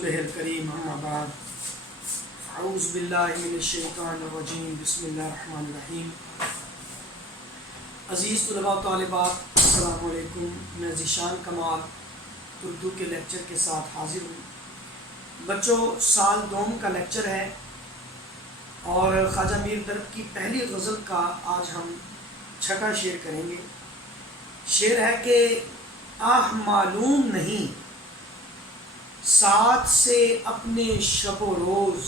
رسوله الكريم اما بعد اعوذ باللہ من الشیطان الرجیم بسم اللہ الرحمن الرحیم. عزیز طلباء و طالبات السلام علیکم. میں ذیشان کمال اردو کے لیکچر کے ساتھ حاضر ہوں. بچوں سال دوم کا لیکچر ہے اور خواجہ میر درب کی پہلی غزل کا آج ہم چھٹا شعر کریں گے. شعر ہے کہ آہ معلوم نہیں ساتھ سے اپنے شب و روز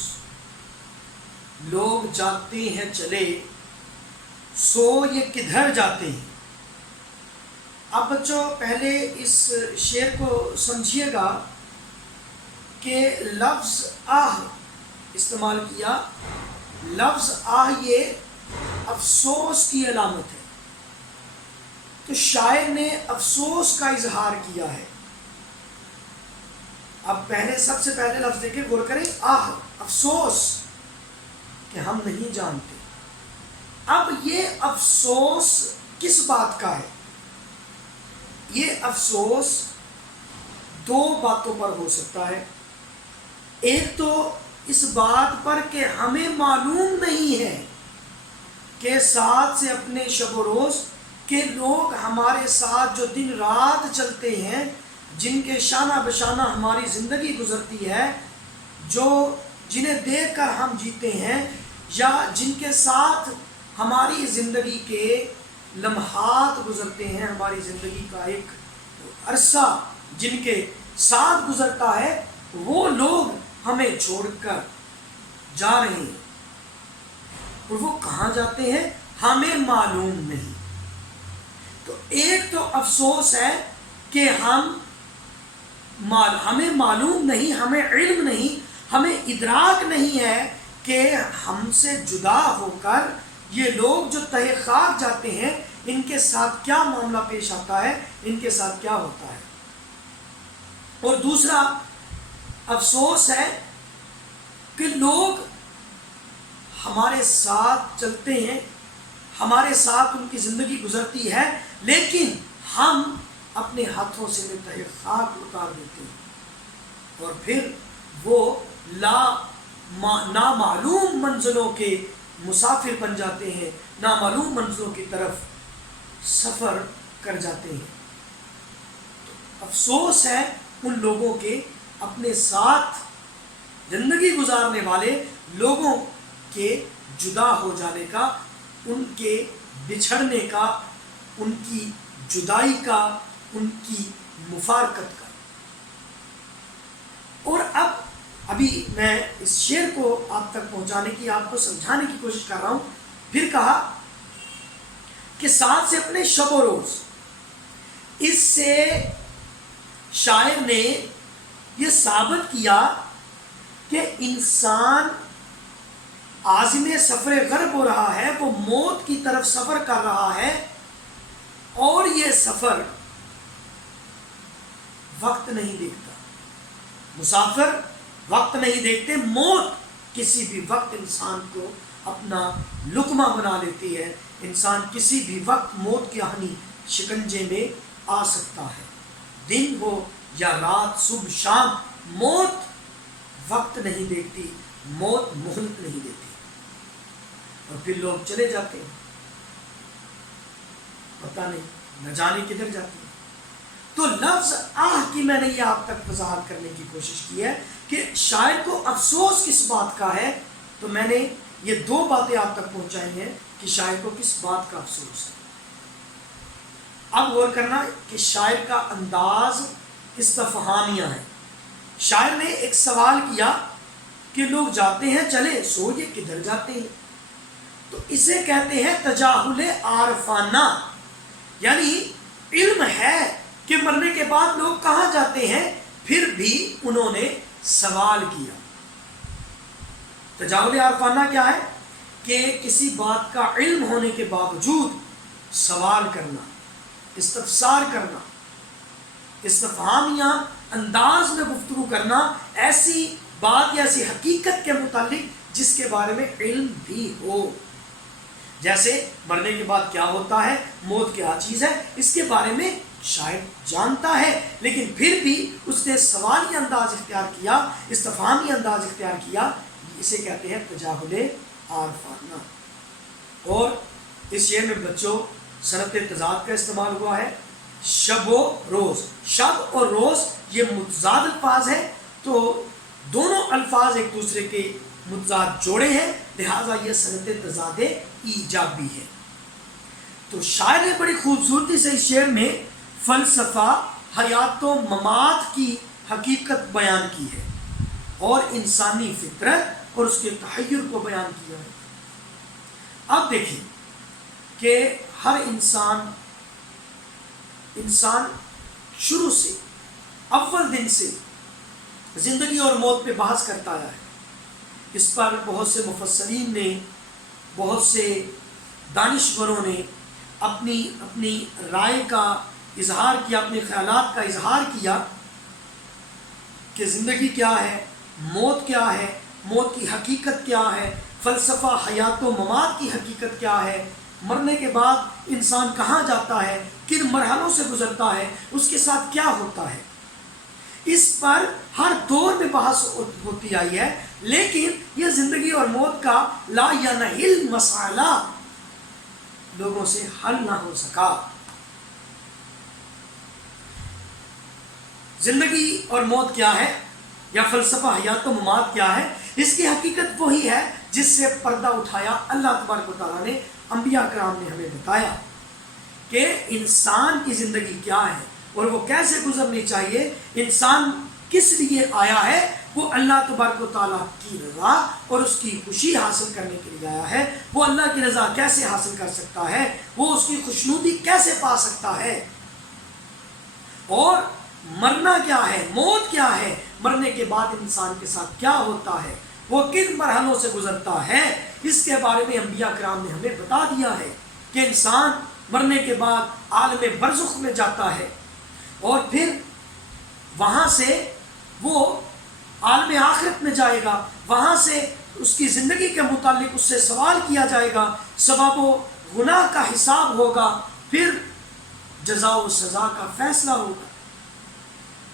لوگ جاتے ہیں چلے سو یہ کدھر جاتے ہیں. اب بچوں پہلے اس شعر کو سمجھیے گا کہ لفظ آہ استعمال کیا. لفظ آہ یہ افسوس کی علامت ہے، تو شاعر نے افسوس کا اظہار کیا ہے. اب پہلے سب سے پہلے لفظ دیکھیں، غور کریں. آہ افسوس کہ ہم نہیں جانتے. اب یہ افسوس کس بات کا ہے؟ یہ افسوس دو باتوں پر ہو سکتا ہے. ایک تو اس بات پر کہ ہمیں معلوم نہیں ہے کہ ساتھ سے اپنے شب و روز کہ لوگ ہمارے ساتھ جو دن رات چلتے ہیں، جن کے شانہ بشانہ ہماری زندگی گزرتی ہے، جو جنہیں دیکھ کر ہم جیتے ہیں، یا جن کے ساتھ ہماری زندگی کے لمحات گزرتے ہیں، ہماری زندگی کا ایک عرصہ جن کے ساتھ گزرتا ہے، وہ لوگ ہمیں چھوڑ کر جا رہے ہیں اور وہ کہاں جاتے ہیں ہمیں معلوم نہیں. تو ایک تو افسوس ہے کہ ہمیں معلوم نہیں، ہمیں علم نہیں، ہمیں ادراک نہیں ہے کہ ہم سے جدا ہو کر یہ لوگ جو تہہ خاک جاتے ہیں ان کے ساتھ کیا معاملہ پیش آتا ہے، ان کے ساتھ کیا ہوتا ہے. اور دوسرا افسوس ہے کہ لوگ ہمارے ساتھ چلتے ہیں، ہمارے ساتھ ان کی زندگی گزرتی ہے، لیکن ہم اپنے ہاتھوں سے تہہ خاک اتار دیتے ہیں اور پھر وہ نامعلوم منزلوں کے مسافر بن جاتے ہیں، نامعلوم منزلوں کی طرف سفر کر جاتے ہیں. تو افسوس ہے ان لوگوں کے اپنے ساتھ زندگی گزارنے والے لوگوں کے جدا ہو جانے کا، ان کے بچھڑنے کا، ان کی جدائی کا، ان کی مفارقت کا. اور ابھی میں اس شعر کو آپ تک پہنچانے کی، آپ کو سمجھانے کی کوشش کر رہا ہوں. پھر کہا کہ ساتھ سے اپنے شب و روز. اس سے شاعر نے یہ ثابت کیا کہ انسان عازم سفر غرب ہو رہا ہے، وہ موت کی طرف سفر کر رہا ہے، اور یہ سفر وقت نہیں دیکھتا. مسافر وقت نہیں دیکھتے. موت کسی بھی وقت انسان کو اپنا لقمہ بنا لیتی ہے. انسان کسی بھی وقت موت کی آہنی شکنجے میں آ سکتا ہے. دن ہو یا رات، صبح شام، موت وقت نہیں دیکھتی، موت مہلت نہیں دیتی. اور پھر لوگ چلے جاتے ہیں، پتہ نہیں نہ جانے کدھر جاتے ہیں. تو لفظ آہ کی میں نے یہ آپ تک وضاحت کرنے کی کوشش کی ہے کہ شاعر کو افسوس کس بات کا ہے. تو میں نے یہ دو باتیں آپ تک پہنچائی ہیں کہ شاعر کو کس بات کا افسوس ہے. اب غور کرنا کہ شاعر کا انداز استفہامیہ ہے. شاعر نے ایک سوال کیا کہ لوگ جاتے ہیں چلے سو یہ کدھر جاتے ہیں. تو اسے کہتے ہیں تجاہل عارفانہ، یعنی علم ہے کہ مرنے کے بعد لوگ کہاں جاتے ہیں، پھر بھی انہوں نے سوال کیا. تجاہل عارفانہ کیا ہے؟ کہ کسی بات کا علم ہونے کے باوجود سوال کرنا، استفسار کرنا، استفہامیہ انداز میں گفتگو کرنا، ایسی بات یا ایسی حقیقت کے متعلق جس کے بارے میں علم بھی ہو. جیسے مرنے کے بعد کیا ہوتا ہے، موت کیا چیز ہے، اس کے بارے میں شاعر جانتا ہے لیکن پھر بھی اس نے سوالی انداز اختیار کیا، استفہامی انداز اختیار کیا، اسے کہتے ہیں تجاہل عارفانہ۔ اور اس شعر میں بچوں صنعت تضاد کا استعمال ہوا ہے، شب و روز۔ شب اور روز یہ متضاد الفاظ ہیں، تو دونوں الفاظ ایک دوسرے کے متضاد جوڑے ہیں، لہٰذا یہ صنعت تضاد ایجابی ہے۔ تو شاعر نے بڑی خوبصورتی سے اس شعر میں فلسفہ حیات و ممات کی حقیقت بیان کی ہے اور انسانی فطرت اور اس کے تحیر کو بیان کیا ہے۔ اب دیکھیں کہ ہر انسان شروع سے اول دن سے زندگی اور موت پہ بحث کرتا آیا ہے۔ اس پر بہت سے مفسرین نے، بہت سے دانشوروں نے اپنی رائے کا اظہار کیا، اپنے خیالات کا اظہار کیا کہ زندگی کیا ہے، موت کیا ہے، موت کی حقیقت کیا ہے، فلسفہ حیات و ممات کی حقیقت کیا ہے، مرنے کے بعد انسان کہاں جاتا ہے، کن مرحلوں سے گزرتا ہے، اس کے ساتھ کیا ہوتا ہے۔ اس پر ہر دور میں بحث ہوتی آئی ہے، لیکن یہ زندگی اور موت کا لا ینحل مسئلہ لوگوں سے حل نہ ہو سکا۔ زندگی اور موت کیا ہے، یا فلسفہ حیات و ممات کیا ہے، اس کی حقیقت وہی ہے جس سے پردہ اٹھایا اللہ تبارک و تعالیٰ نے، انبیاء کرام نے ہمیں بتایا کہ انسان کی زندگی کیا ہے اور وہ کیسے گزرنی چاہیے، انسان کس لیے آیا ہے، وہ اللہ تبارک و تعالیٰ کی رضا اور اس کی خوشی حاصل کرنے کے لیے آیا ہے۔ وہ اللہ کی رضا کیسے حاصل کر سکتا ہے، وہ اس کی خوشنودی کیسے پا سکتا ہے، اور مرنا کیا ہے، موت کیا ہے، مرنے کے بعد انسان کے ساتھ کیا ہوتا ہے، وہ کن مرحلوں سے گزرتا ہے، اس کے بارے میں انبیاء کرام نے ہمیں بتا دیا ہے کہ انسان مرنے کے بعد عالم برزخ میں جاتا ہے اور پھر وہاں سے وہ عالم آخرت میں جائے گا، وہاں سے اس کی زندگی کے متعلق اس سے سوال کیا جائے گا، ثواب و گناہ کا حساب ہوگا، پھر جزا و سزا کا فیصلہ ہوگا۔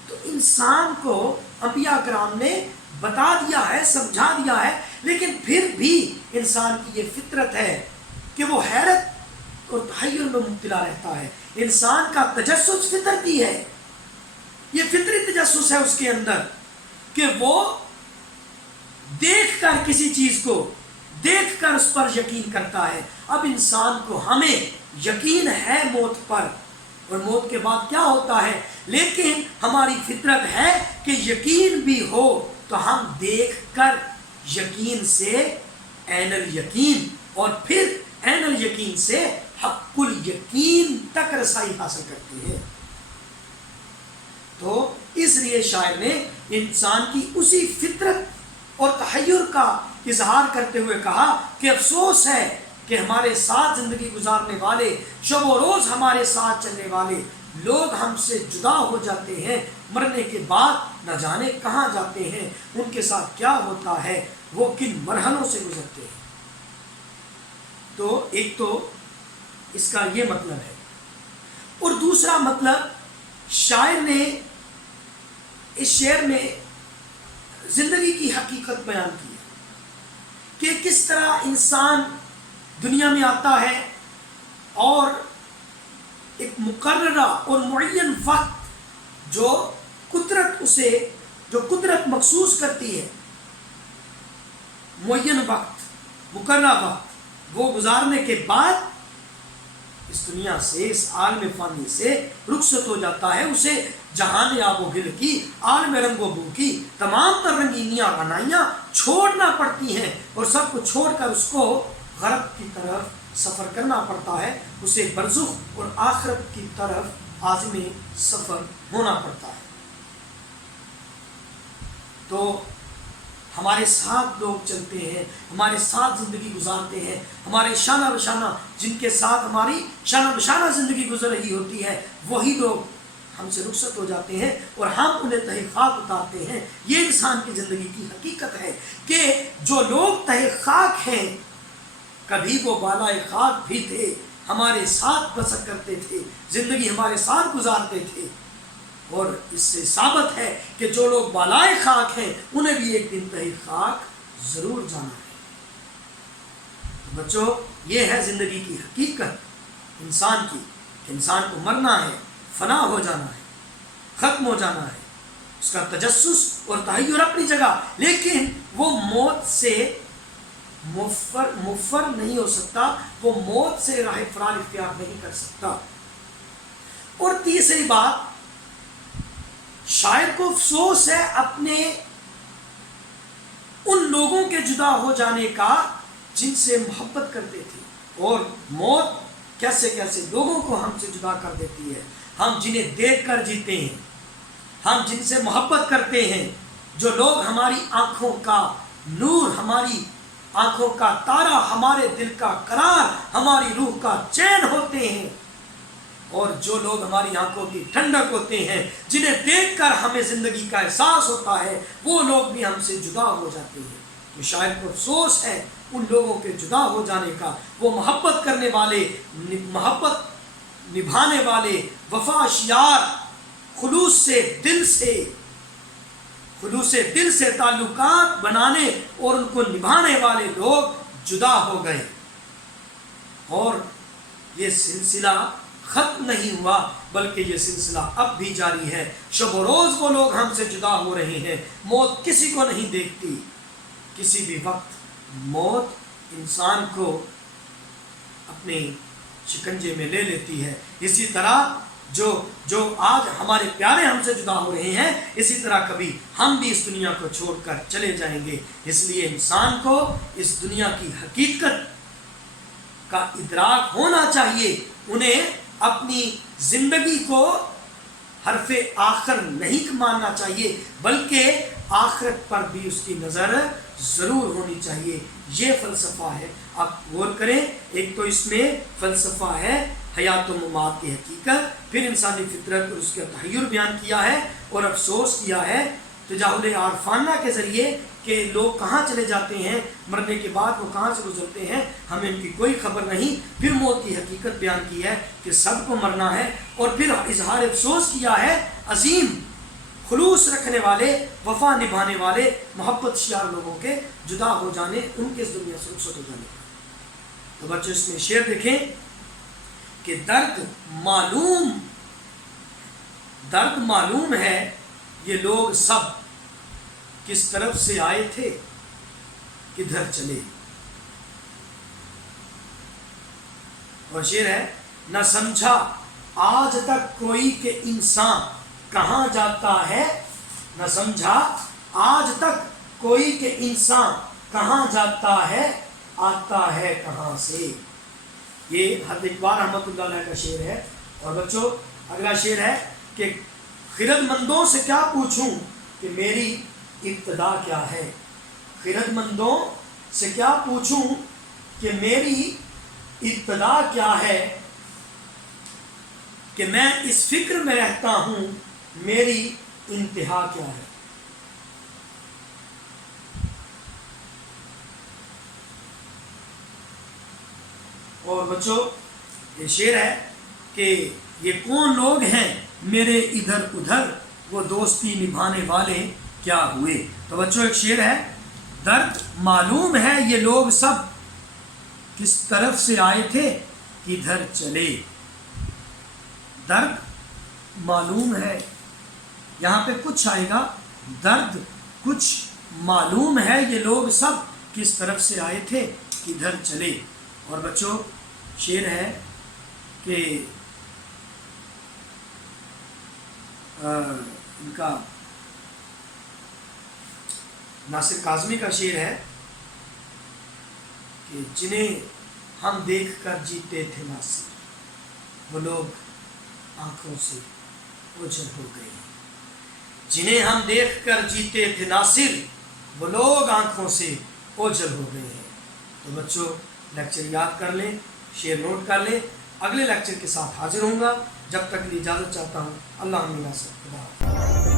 تو انسان کو انبیاء کرام نے بتا دیا ہے، سمجھا دیا ہے، لیکن پھر بھی انسان کی یہ فطرت ہے کہ وہ حیرت اور تحیر میں مبتلا رہتا ہے۔ انسان کا تجسس فطرتی ہے، یہ فطری تجسس ہے اس کے اندر کہ وہ دیکھ کر کسی چیز کو دیکھ کر اس پر یقین کرتا ہے۔ اب انسان کو ہمیں یقین ہے موت پر اور موت کے بعد کیا ہوتا ہے، لیکن ہماری فطرت ہے کہ یقین بھی ہو تو ہم دیکھ کر یقین سے عین الیقین اور پھر عین الیقین سے حق الیقین تک رسائی حاصل کرتے ہیں۔ تو اس لیے شاعر نے انسان کی اسی فطرت اور تحیر کا اظہار کرتے ہوئے کہا کہ افسوس ہے کہ ہمارے ساتھ زندگی گزارنے والے، شب و روز ہمارے ساتھ چلنے والے لوگ ہم سے جدا ہو جاتے ہیں، مرنے کے بعد نہ جانے کہاں جاتے ہیں، ان کے ساتھ کیا ہوتا ہے، وہ کن مرحلوں سے گزرتے ہیں۔ تو ایک تو اس کا یہ مطلب ہے، اور دوسرا مطلب شاعر نے اس شعر میں زندگی کی حقیقت بیان کی ہے کہ کس طرح انسان دنیا میں آتا ہے اور ایک مقررہ اور معین وقت جو قدرت مخصوص کرتی ہے، معین وقت، مقررہ وقت، وہ گزارنے کے بعد اس دنیا سے، اس عالم فانی سے رخصت ہو جاتا ہے۔ اسے جہان آب و گل کی، عالم رنگ و بو کی تمام تر رنگینیاں غنائیاں چھوڑنا پڑتی ہیں اور سب کو چھوڑ کر اس کو غرب کی طرف سفر کرنا پڑتا ہے، اسے برزخ اور آخرت کی طرف عازم سفر ہونا پڑتا ہے۔ تو ہمارے ساتھ لوگ چلتے ہیں، ہمارے ساتھ زندگی گزارتے ہیں، ہمارے شانہ بشانہ جن کے ساتھ ہماری شانہ بشانہ زندگی گزر رہی ہوتی ہے، وہی لوگ ہم سے رخصت ہو جاتے ہیں اور ہم انہیں تہ خاک اتارتے ہیں۔ یہ انسان کی زندگی کی حقیقت ہے کہ جو لوگ تہ خاک ہیں، کبھی وہ بالائے خاک بھی تھے، ہمارے ساتھ بسر کرتے تھے، زندگی ہمارے ساتھ گزارتے تھے، اور اس سے ثابت ہے کہ جو لوگ بالائے خاک ہیں انہیں بھی ایک دن تہی خاک ضرور جانا ہے۔ تو بچوں، یہ ہے زندگی کی حقیقت انسان کی، کہ انسان کو مرنا ہے، فنا ہو جانا ہے، ختم ہو جانا ہے۔ اس کا تجسس اور تحیر اپنی جگہ، لیکن وہ موت سے مفر نہیں ہو سکتا، وہ موت سے راہ فرار اختیار نہیں کر سکتا۔ اور تیسری بات، شاعر کو افسوس ہے اپنے ان لوگوں کے جدا ہو جانے کا جن سے محبت کرتے تھے، اور موت کیسے کیسے لوگوں کو ہم سے جدا کر دیتی ہے۔ ہم جنہیں دیکھ کر جیتے ہیں، ہم جن سے محبت کرتے ہیں، جو لوگ ہماری آنکھوں کا نور، ہماری آنکھوں کا تارا، ہمارے دل کا قرار، ہماری روح کا چین ہوتے ہیں، اور جو لوگ ہماری آنکھوں کی ٹھنڈک ہوتے ہیں، جنہیں دیکھ کر ہمیں زندگی کا احساس ہوتا ہے، وہ لوگ بھی ہم سے جدا ہو جاتے ہیں۔ تو شاعر کو افسوس ہے ان لوگوں کے جدا ہو جانے کا۔ وہ محبت کرنے والے، محبت نبھانے والے، وفاشیار، خلوص دل سے تعلقات بنانے اور ان کو نبھانے والے لوگ جدا ہو گئے، اور یہ سلسلہ ختم نہیں ہوا، بلکہ یہ سلسلہ اب بھی جاری ہے۔ شب و روز وہ لوگ ہم سے جدا ہو رہے ہیں۔ موت کسی کو نہیں دیکھتی، کسی بھی وقت موت انسان کو اپنے شکنجے میں لے لیتی ہے۔ اسی طرح جو آج ہمارے پیارے ہم سے جدا ہو رہے ہیں، اسی طرح کبھی ہم بھی اس دنیا کو چھوڑ کر چلے جائیں گے۔ اس لیے انسان کو اس دنیا کی حقیقت کا ادراک ہونا چاہیے۔ انہیں اپنی زندگی کو حرف آخر نہیں ماننا چاہیے، بلکہ آخرت پر بھی اس کی نظر ضرور ہونی چاہیے۔ یہ فلسفہ ہے، آپ غور کریں۔ ایک تو اس میں فلسفہ ہے حیات و ممات کی حقیقت، پھر انسانی فطرت اور اس کا تحیر بیان کیا ہے، اور افسوس کیا ہے تجاہل عارفانہ کے ذریعے کہ لوگ کہاں چلے جاتے ہیں، مرنے کے بعد وہ کہاں سے گزرتے ہیں، ہمیں ان کی کوئی خبر نہیں۔ پھر موت کی حقیقت بیان کی ہے کہ سب کو مرنا ہے، اور پھر اظہار افسوس کیا ہے عظیم خلوص رکھنے والے، وفا نبھانے والے، محبت شیار لوگوں کے جدا ہو جانے، ان کے اس دنیا سے رخصت ہو جانے۔ تو بچے اس میں شعر دیکھیں کہ درد معلوم ہے یہ لوگ سب کس طرف سے آئے تھے کدھر چلے۔ اور شعر ہے، نہ سمجھا آج تک کوئی کہ انسان کہاں جاتا ہے، نہ سمجھا آج تک کوئی کہ انسان کہاں جاتا ہے، آتا ہے کہاں سے۔ یہ حضرت اقبال رحمۃ اللہ علیہ کا شعر ہے۔ اور بچوں اگلا شعر ہے کہ خرد مندوں سے کیا پوچھوں کہ میری ابتدا کیا ہے، خرد مندوں سے کیا پوچھوں کہ میری ابتدا کیا ہے، کہ میں اس فکر میں رہتا ہوں میری انتہا کیا ہے۔ اور بچوں یہ شعر ہے کہ یہ کون لوگ ہیں میرے ادھر ادھر، وہ دوستی نبھانے والے کیا ہوئے۔ تو بچوں ایک شعر ہے، درد معلوم ہے یہ لوگ سب کس طرف سے آئے تھے کدھر چلے۔ درد معلوم ہے، یہاں پہ کچھ آئے گا، درد کچھ معلوم ہے یہ لوگ سب کس طرف سے آئے تھے کدھر چلے۔ اور بچوں شعر ہے کہ ان کا ناصر کاظمی کا شعر ہے کہ جنہیں ہم دیکھ کر جیتے تھے ناصر، وہ لوگ آنکھوں سے اوجھل ہو گئے ہیں۔ جنہیں ہم دیکھ کر جیتے تھے ناصر، وہ لوگ آنکھوں سے اوجھل ہو گئے ہیں۔ تو بچوں لیکچر یاد کر لیں، شعر نوٹ کر لیں، اگلے لیکچر کے ساتھ حاضر ہوں گا۔ جب تک کی اجازت چاہتا ہوں، اللہ ناصر خدا۔